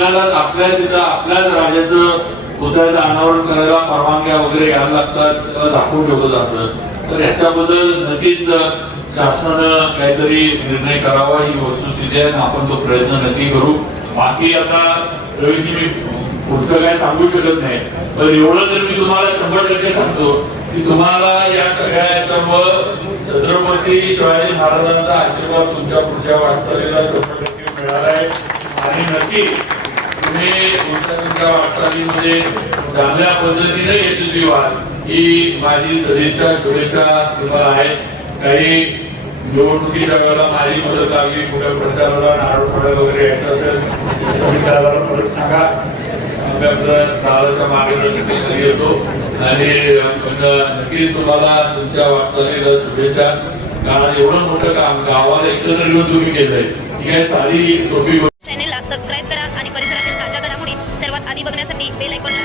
आपल्यालाच आपल्या तिथं आपल्याच राजाचं पुतळ्याचं अनावरण करायला परवानग्या वगैरे घ्यायला लागतात दाखवून ठेवलं जातं. तर याच्याबद्दल नक्कीच शासनानं काहीतरी निर्णय करावा ही वस्तुस्थिती आहे आणि आपण तो प्रयत्न नक्की करू. बाकी आता रवीजी मी पुढचं काय सांगू शकत नाही. पण एवढं तर मी तुम्हाला शंभर टक्के सांगतो की तुम्हाला या सगळ्या याच्यामुळं छत्रपती शिवाजी महाराजांचा आशीर्वाद तुमच्या पुढच्या वाटचालीला शंभर टक्के मिळाला आहे. आणि नक्की तुम्ही तुमच्या वाटचालीमध्ये चांगल्या पद्धतीने यशस्वी व्हाल ही माझी सदिच्छा शुभेच्छा तुम्हाला आहे काही निवडणुकीच्या वेळेला माझी मदत लागली. कुठे प्रचाराला नारळ फोडायला वगैरे यायचं असेल समितीला परत सांगा. आम्ही आपलं गावाच्या मार्गदर्शनासाठी येतो. आणि नक्कीच तुम्हाला तुमच्या वाटचालीला शुभेच्छा. कारण एवढं मोठं काम गावाला एकत्र येऊन तुम्ही केलंय. ही काही साधी सोपी गोष्ट चॅनेलला सबस्क्राईब करा आणि परिसरातील ताज्या बघण्यासाठी बेल ऐकून